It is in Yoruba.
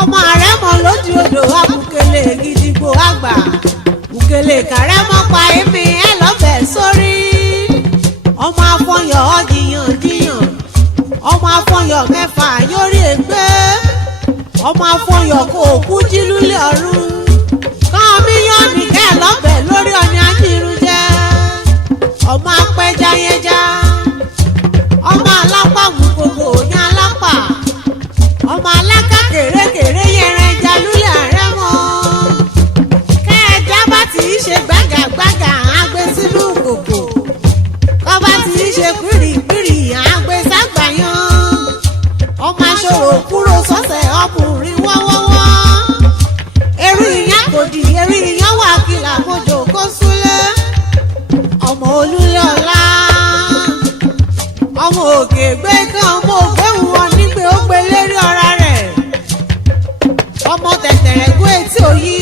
ọmọ Aremo lójú odò abùkélé gidigbo àgbà bùkélé kàrẹ́mọ́ pa èmi ẹ lọ́bẹ̀ sórí ọmọ afọyọ̀ ọ̀jìyàn ọmọ afọyọ̀ mẹ́fà yórí ègbé ọmọ afọyọ̀ kò kú jí lulẹ̀ ọ̀run kàn mí yán nìkẹ́ lọ́bẹ̀ lórí ọ̀nì ajírun jẹ́ ọmọ apẹja yẹja ọmọ alápá mú gbogbo ní alápá ọmọ aláká kèrèkèrè yẹrẹ ẹja lulẹ̀ Aremo kẹ́ẹ̀já bá ti ṣe gbàgàgbàgà àgbẹ̀ sínú kòkò kọ́ bá ti ṣe pìrìpìrì àgbẹ̀ ságbàyàn ọmọ aṣòro kúrò sọ́sẹ̀ ọkùnrin wọ́wọ́wọ́ erí ìyá kò dì erí ìyá wà kìlà mọ́jọ kó súlẹ̀ ọmọ olúlé ọ̀la ọmọ òkè gbé kan ọmọ ògbéhùn wọn nígbè ó gbé lérí ọ̀rá rẹ̀ ọmọ tẹ̀tẹ̀rẹ̀ gbé etí òyì.